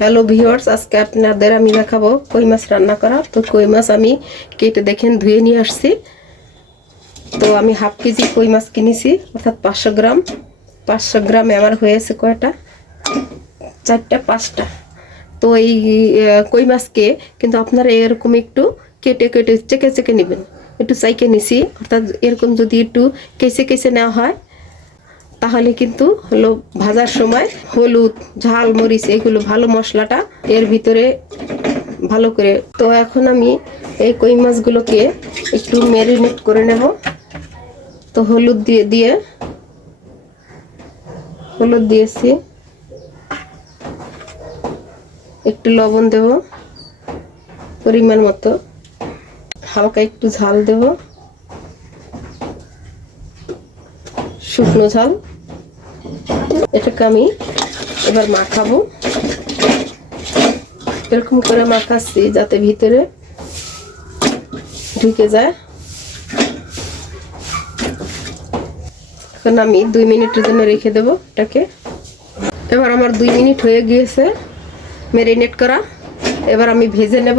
Hello viewers, আজকে আপনাদের আমি দেখাবো কই মাছ রান্না করা। তো কই মাছ আমি কেটে দেখেন ধুয়ে নিয়ে আসছি। তো আমি হাফ কেজি কই মাছ কিনেছি, অর্থাৎ 500 গ্রাম। 500 গ্রামে আমার হয়েছে কয়টা, 4টা 5টা। তো এই কই মাছকে কিন্তু আপনারা এরকম একটু কেটে কেটে চেকে চেকে নেবেন। একটু চাইকে নিছি, অর্থাৎ এরকম যদি একটু কেচে কেচে নেওয়া হয় তাহলে কিন্তু হলো ভাজার সময় হলুদ, ঝাল, মরিচ এগুলো ভালো মশলাটা এর ভিতরে ভালো করে। তো এখন আমি এই কই মাছগুলোকে একটু ম্যারিনেট করে নেব। তো হলুদ হলুদ দিয়েছি, একটু লবণ দেব পরিমাণ মতো, হালকা একটু ঝাল দেব, শুকনো ঝাল। এটাকে আমি এবার মাখাবো। এরকম করে মাখাচ্ছি যাতে ভিতরে ঢুকে যায়। এখন আমি 2 মিনিটের জন্য রেখে দেব এটাকে। এবার আমার 2 মিনিট হয়ে গিয়েছে ম্যারিনেট করা। এবার আমি ভেজে নেব।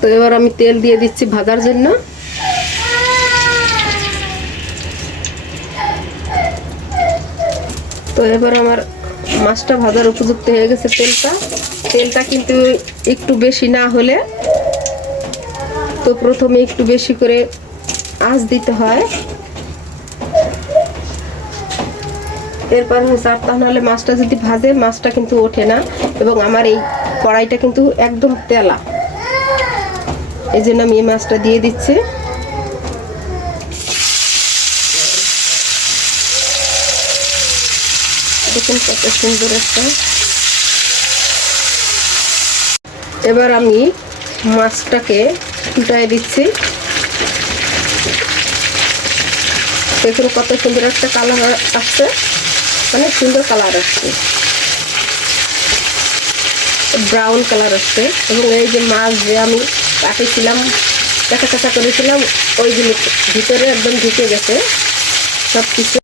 তো এবার আমি তেল দিয়ে দিচ্ছি ভাজার জন্য। তো এবার আমার মাছটা ভাজার উপযুক্ত হয়ে গেছে। তেলটা কিন্তু একটু বেশি না হলে, তো প্রথমে একটু বেশি করে আঁচ দিতে হয়। এরপর তা নাহলে মাছটা যদি ভাজে মাছটা কিন্তু ওঠে না। এবং আমার এই কড়াইটা কিন্তু একদম তেলা, এই জন্য আমি এই মাছটা দিয়ে দিচ্ছি। দেখুন কত সুন্দর একটা। এবার আমি মাছটাকে উল্টায় দিচ্ছি। দেখুন কত সুন্দর একটা কালার আসছে, মানে সুন্দর কালার আসছে, ব্রাউন কালার আসছে। এবং এই যে মাছ যে আমি কাটেছিলাম, কাঁচা কাঁচা করেছিলাম, ওইগুলো ভিতরে একদম ঢুকে গেছে সব কিছু।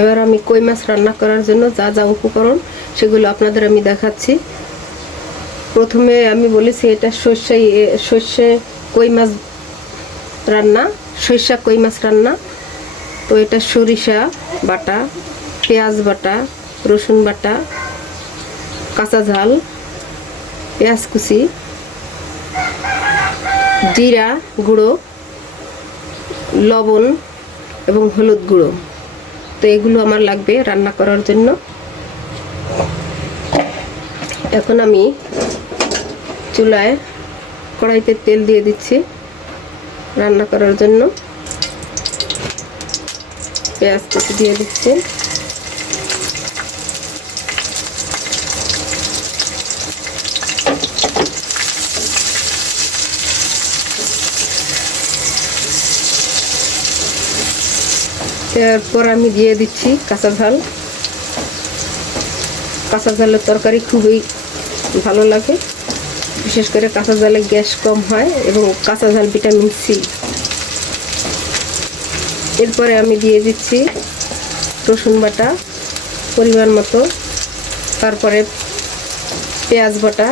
এবার আমি কই মাছ রান্না করার জন্য যা যা উপকরণ সেগুলো আপনাদের আমি দেখাচ্ছি। প্রথমে আমি বলেছি এটা সর্ষে কই মাছ রান্না, সরিষা কই মাছ রান্না। তো এটা সরিষা বাটা, পেঁয়াজ বাটা, রসুন বাটা, কাঁচা ঝাল, পেঁয়াজ কুচি, জিরা গুঁড়ো, লবণ এবং হলুদ গুঁড়ো। তো এগুলো আমার লাগবে রান্না করার জন্য। এখন আমি চুলায় কড়াইতে তেল দিয়ে দিচ্ছি রান্না করার জন্য। পেঁয়াজ কুচি দিয়ে দিচ্ছি, এরপর আমি দিয়ে দিচ্ছি কাঁচা ঝাল। কাঁচা ঝালের তরকারি খুবই ভালো লাগে, বিশেষ করে কাঁচা ঝালে গ্যাস কম হয় এবং কাঁচা ঝাল ভিটামিন সি। এরপরে আমি দিয়ে দিচ্ছি রসুন বাটা পরিমাণ মতো, তারপরে পেঁয়াজ বাটা,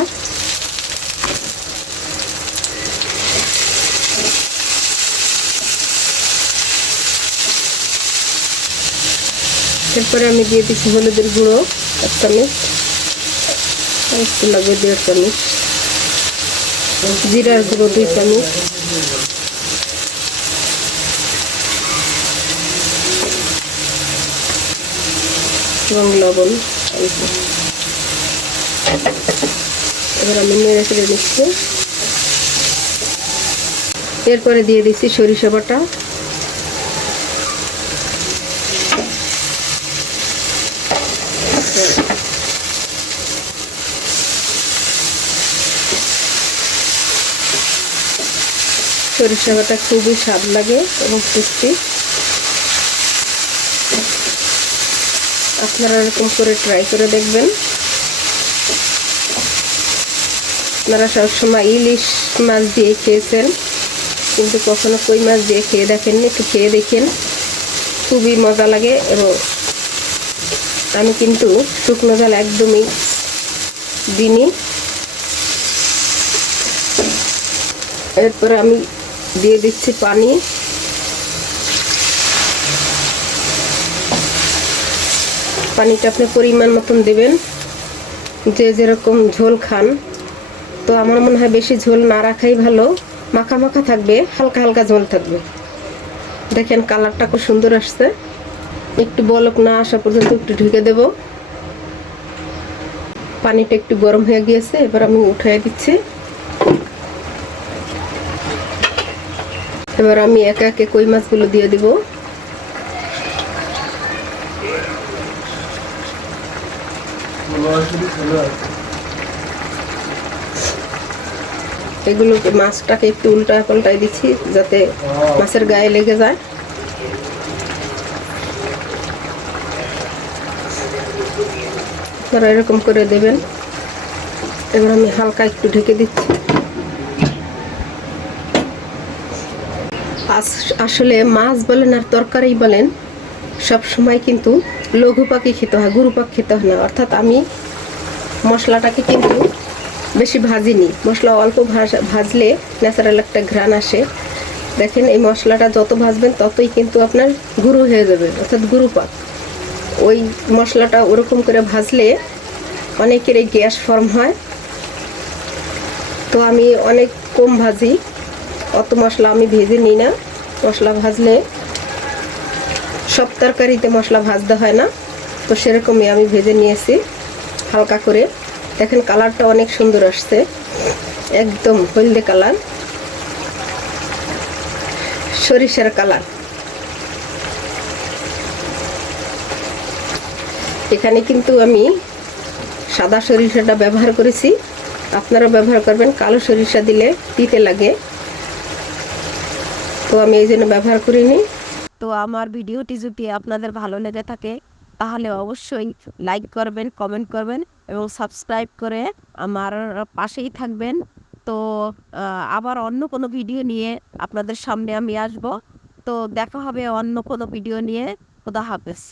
এরপরে আমি দিয়ে দিচ্ছি হলুদের গুঁড়ো 1 চামচ, একটু লাগবে 1.5 চামচ, জিরার গুঁড়ো 2 চামচ, এবং লবণ। এবার আমি নেড়ে চেড়ে নিচ্ছি। এরপরে দিয়ে দিচ্ছি সরিষা বাটা, সরিষা বাটা খুবই স্বাদ লাগে এবং টেস্টি। আপনারা এরকম করে ট্রাই করে দেখবেন। আপনারা সবসময় ইলিশ মাছ দিয়ে খেয়েছেন, কিন্তু কখনো কই মাছ দিয়ে খেয়ে দেখেননি, একটু খেয়ে দেখেন, খুবই মজা লাগে। এবং আমি কিন্তু শুকনো ঝাল একদমই দিইনি। এরপরে আমি দিয়ে দিচ্ছি পানি। পানিটা আপনি পরিমাণ মতন দেবেন, যে যেরকম ঝোল খান। তো আমার মনে হয় বেশি ঝোল না রাখাই ভালো, মাখা মাখা থাকবে, হালকা হালকা ঝোল থাকবে। দেখেন কালারটা খুব সুন্দর আসছে। একটু বলক না আসা পর্যন্ত একটু ঢেকে দেব। পানিটা একটু গরম হয়ে গিয়েছে, এবার আমি উঠিয়ে দিচ্ছি। এবার আমি একে একে কই মাছগুলো দিয়ে দিব। এগুলোকে মাছটাকে একটু উল্টায় পাল্টায় দিচ্ছি যাতে মাছের গায়ে লেগে যায়। আপনারা এরকম করে দেবেন। এবার আমি হালকা একটু ঢেকে দিচ্ছি। আসলে মাছ বলেন আর তরকারি বলেন, সব সময় কিন্তু লঘু পাকি খেতে হয়, গুরু পাক খেতে হয় না। অর্থাৎ আমি মশলাটাকে কিন্তু বেশি ভাজিনি, মশলা অল্প ভাজলে ন্যাচারাল একটা ঘ্রাণ আসে। দেখেন এই মশলাটা যত ভাজবেন ততই কিন্তু আপনার গুঁড়ো হয়ে যাবে, অর্থাৎ গুঁড়ো পাক। ওই মশলাটা ওরকম করে ভাজলে অনেকের এই গ্যাস ফর্ম হয়। তো আমি অনেক কম ভাজি, অত মশলা আমি ভেজে নিই না। মশলা ভাজলে সব তরকারিতে মশলা ভাজতে হয় না, তো সেরকমই আমি ভেজে নিয়েছি হালকা করে। দেখেন কালারটা অনেক সুন্দর আসছে, একদম হলদে কালার, সরিষার কালার। এখানে কিন্তু আমি সাদা সরিষাটা ব্যবহার করেছি, আপনারা ব্যবহার করবেন। কালো সরিষা দিলে তিতে লাগে, তো আমি এই জন্য ব্যবহার করিনি। তো আমার ভিডিওটি যদি আপনাদের ভালো লেগে থাকে তাহলে অবশ্যই লাইক করবেন, কমেন্ট করবেন এবং সাবস্ক্রাইব করে আমার পাশেই থাকবেন। তো আবার অন্য কোনো ভিডিও নিয়ে আপনাদের সামনে আমি আসব। তো দেখা হবে অন্য কোনো ভিডিও নিয়ে। খোদা হাফেজ।